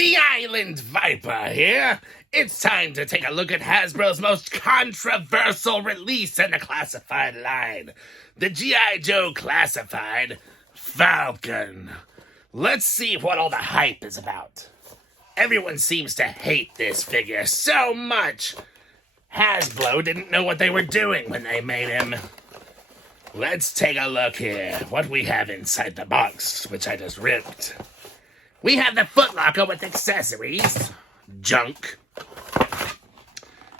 The Island Viper here. It's time to take a look at HasBlow's most controversial release in the classified line. The G.I. Joe classified Falcon. Let's see what all the hype is about. Everyone seems to hate this figure so much. HasBlow didn't know what they were doing when they made him. Let's take a look here. What we have inside the box, which I just ripped. We have the footlocker with accessories. Junk.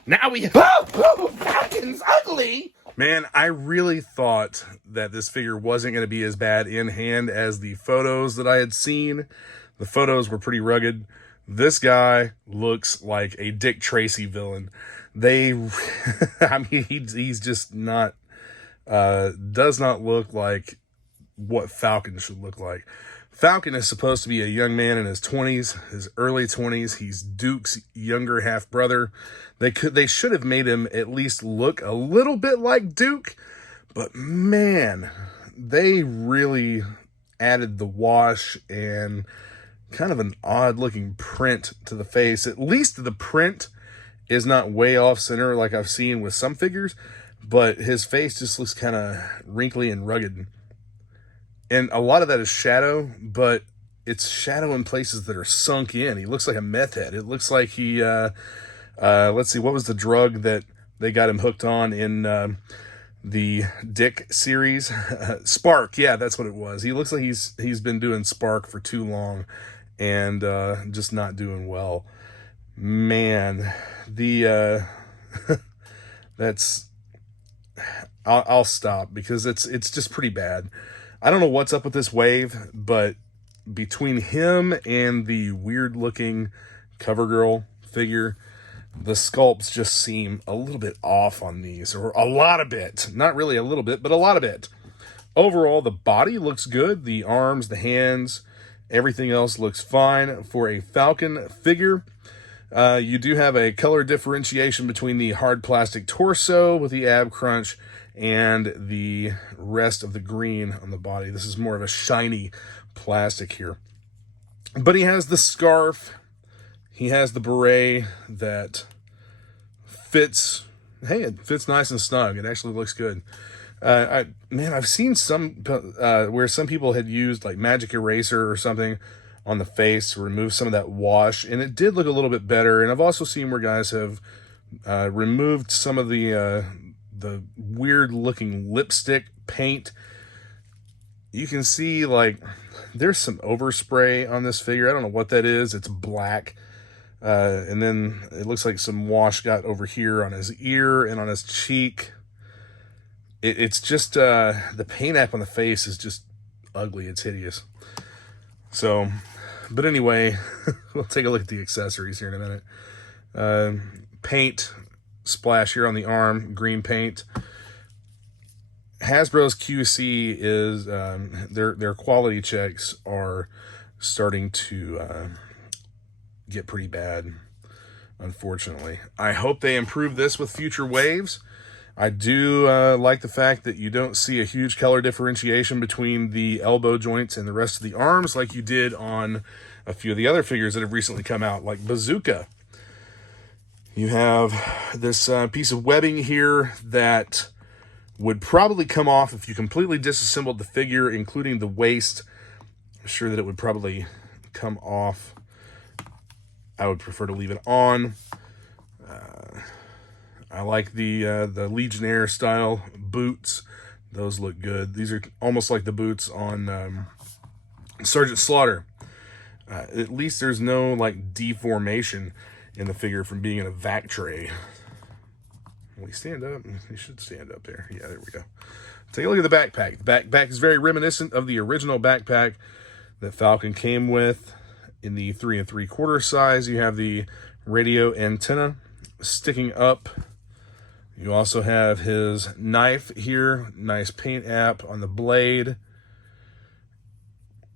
Now we have... Oh, Falcon's ugly! Man, I really thought that this figure wasn't going to be as bad in hand as the photos that I had seen. The photos were pretty rugged. This guy looks like a Dick Tracy villain. I mean, he's just not... does not look like what Falcon should look like. Falcon is supposed to be a young man in his 20s, his early 20s. He's Duke's younger half-brother. They should have made him at least look a little bit like Duke, but man, they really added the wash and kind of an odd-looking print to the face. At least the print is not way off-center like I've seen with some figures, but his face just looks kind of wrinkly and rugged. And a lot of that is shadow, but it's shadow in places that are sunk in. He looks like a meth head. It looks like he, let's see, what was the drug that they got him hooked on in the Dick series? Spark, yeah, that's what it was. He looks like he's been doing Spark for too long and just not doing well. Man, that's... I'll stop because it's just pretty bad. I don't know what's up with this wave, but between him and the weird-looking CoverGirl figure, the sculpts just seem a little bit off on these, or a lot of bit. Not really a little bit, but a lot of it. Overall, the body looks good. The arms, the hands, everything else looks fine for a Falcon figure. You do have a color differentiation between the hard plastic torso with the ab crunch and the rest of the green on the body. This is more of a shiny plastic here. But he has the scarf. He has the beret that fits. Hey, it fits nice and snug. It actually looks good. I've seen some where some people had used like magic eraser or something on the face to remove some of that wash, and it did look a little bit better. And I've also seen where guys have removed some of the weird looking lipstick paint. You can see like there's some overspray on this figure. I don't know what that is. It's black, and then it looks like some wash got over here on his ear and on his cheek. It's just the paint app on the face is just ugly. It's hideous. So, but anyway, we'll take a look at the accessories here in a minute. Paint splash here on the arm, green paint. HasBlow's QC is their quality checks are starting to get pretty bad, unfortunately. I hope they improve this with future waves. I do like the fact that you don't see a huge color differentiation between the elbow joints and the rest of the arms like you did on a few of the other figures that have recently come out, like Bazooka. You have this piece of webbing here that would probably come off if you completely disassembled the figure, including the waist. I'm sure that it would probably come off. I would prefer to leave it on. I like the Legionnaire style boots. Those look good. These are almost like the boots on Sergeant Slaughter. At least there's no like deformation in the figure from being in a vac tray. Will he stand up? He should stand up there. Yeah, there we go. Take a look at the backpack. The backpack is very reminiscent of the original backpack that Falcon came with in the 3 3/4 size. You have the radio antenna sticking up. You also have his knife here. Nice paint app on the blade.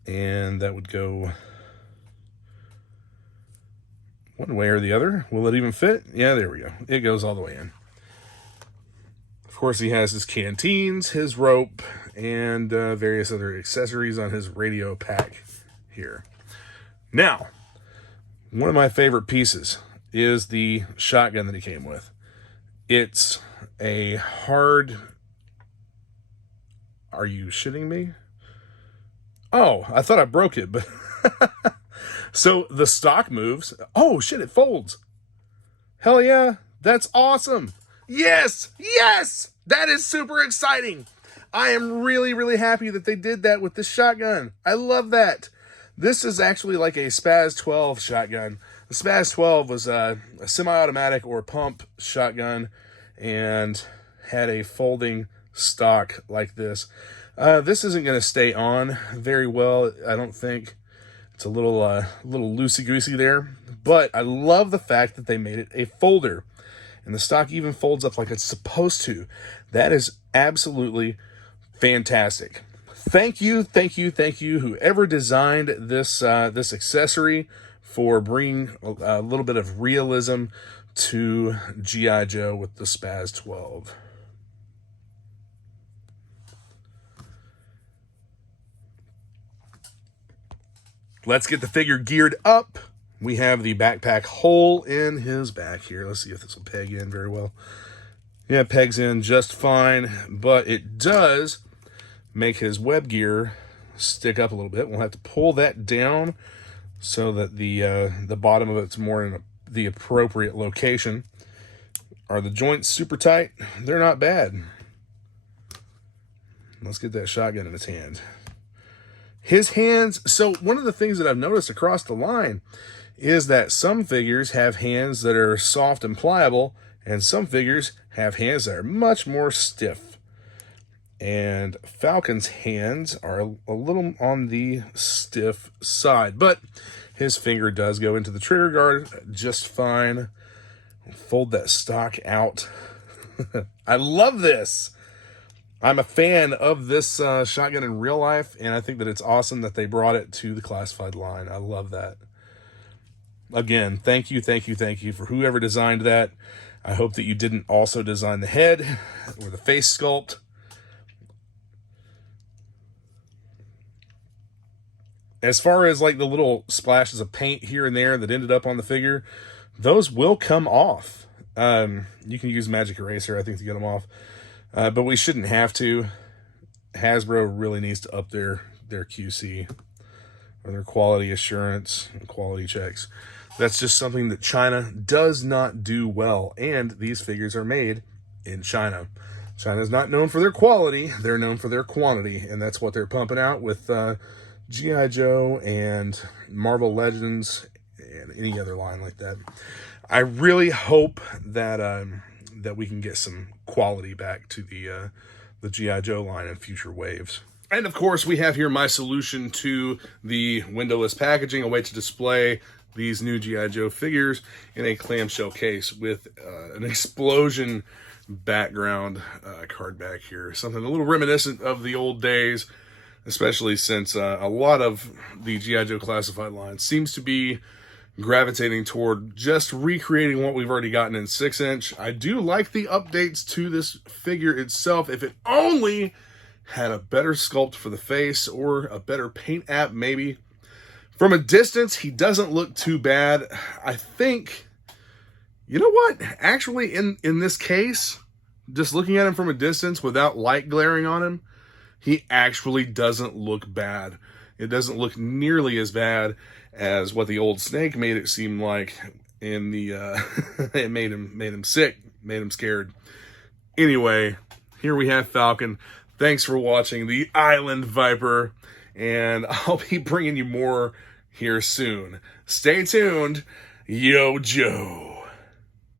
And that would go one way or the other. Will it even fit? Yeah, there we go. It goes all the way in. Of course, he has his canteens, his rope, and various other accessories on his radio pack here. Now, One of my favorite pieces is the shotgun that he came with. It's a hard... Are you shitting me? Oh, I thought I broke it, but... So the stock moves. Oh, shit, it folds. Hell yeah, that's awesome. Yes, yes, that is super exciting. I am really, really happy that they did that with this shotgun. I love that. This is actually like a Spaz 12 shotgun. The Spaz 12 was a semi-automatic or pump shotgun and had a folding stock like this. This isn't going to stay on very well, I don't think. It's a little loosey-goosey there. But I love the fact that they made it a folder. And the stock even folds up like it's supposed to. That is absolutely fantastic. Thank you, whoever designed this this accessory, for bringing a little bit of realism to G.I. Joe with the Spaz 12. Let's get the figure geared up. We have the backpack hole in his back here. Let's see if this will peg in very well. Yeah, it pegs in just fine, but it does make his web gear stick up a little bit. We'll have to pull that down so that the bottom of it's more in the appropriate location. Are the joints super tight? They're not bad. Let's get that shotgun in his hand. His hands, so one of the things that I've noticed across the line is that some figures have hands that are soft and pliable, and some figures have hands that are much more stiff. And Falcon's hands are a little on the stiff side, but his finger does go into the trigger guard just fine. Fold that stock out. I love this. I'm a fan of this shotgun in real life, and I think that it's awesome that they brought it to the classified line. I love that. Again, thank you for whoever designed that. I hope that you didn't also design the head or the face sculpt. As far as like the little splashes of paint here and there that ended up on the figure, those will come off. You can use magic eraser, I think, to get them off. But we shouldn't have to. Hasbro really needs to up their QC, or their quality assurance and quality checks. That's just something that China does not do well, and these figures are made in China. China's not known for their quality, they're known for their quantity, and that's what they're pumping out with G.I. Joe and Marvel Legends and any other line like that. I really hope that that we can get some quality back to the G.I. Joe line in future waves. And of course, we have here my solution to the windowless packaging, a way to display these new G.I. Joe figures in a clamshell case with an explosion background card back here. Something a little reminiscent of the old days, especially since a lot of the G.I. Joe classified line seems to be gravitating toward just recreating what we've already gotten in 6-inch. I do like the updates to this figure itself. If it only had a better sculpt for the face or a better paint app, maybe. From a distance, he doesn't look too bad. I think, you know what? Actually, in this case, just looking at him from a distance without light glaring on him, he actually doesn't look bad. It doesn't look nearly as bad as what the old Snake made it seem like in the it made him sick, made him scared. Anyway, here we have Falcon. Thanks for watching the Island Viper, and I'll be bringing you more here soon. Stay tuned. Yo Joe.